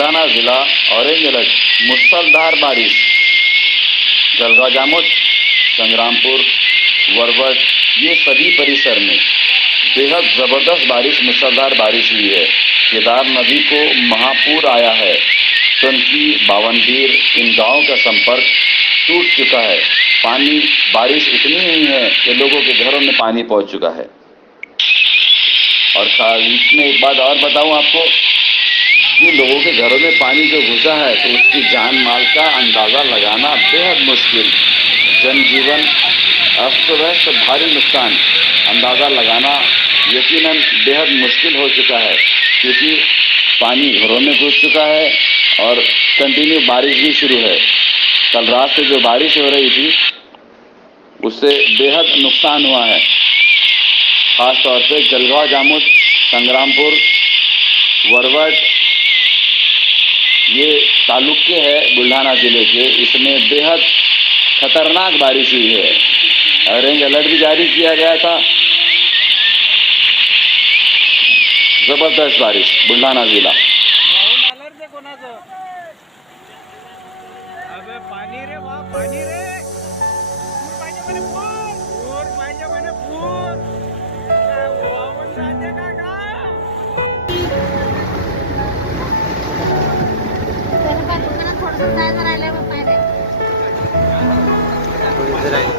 बुल्ढाना जिला orange alert. मूसलाधार बारिश जलगांव जामोद, संग्रामपुर, वरवट ये सभी परिसर में बेहद जबरदस्त बारिश, मूसलाधार बारिश हुई है। केदार नदी को महापूर आया है। टंकी, बावनडीर इन गांवों का संपर्क टूट चुका है। पानी, बारिश इतनी हुई है कि लोगों के घरों में पानी पहुंच चुका है। और इसमें एक बात और बताऊं आपको कि लोगों के घरों में पानी जो घुसा है तो उसकी जान माल का अंदाजा लगाना बेहद मुश्किल। जनजीवन अस्त व्यस्त, भारी नुकसान अंदाजा लगाना यकीनन बेहद मुश्किल हो चुका है, क्योंकि पानी घरों में घुस चुका है और कंटिन्यू बारिश भी शुरू है। कल रात से जो बारिश हो रही थी उससे बेहद नुकसान हुआ है। खास तौर पे जलगांव जामोद, संग्रामपुर, वरवट ये तालुके हैं बुल्ढाना जिले के, इसमें बेहद खतरनाक बारिश हुई है। ऑरेंज अलर्ट भी जारी किया गया था। जबरदस्त बारिश बुल्ढाना जिला। थोडी राहिली.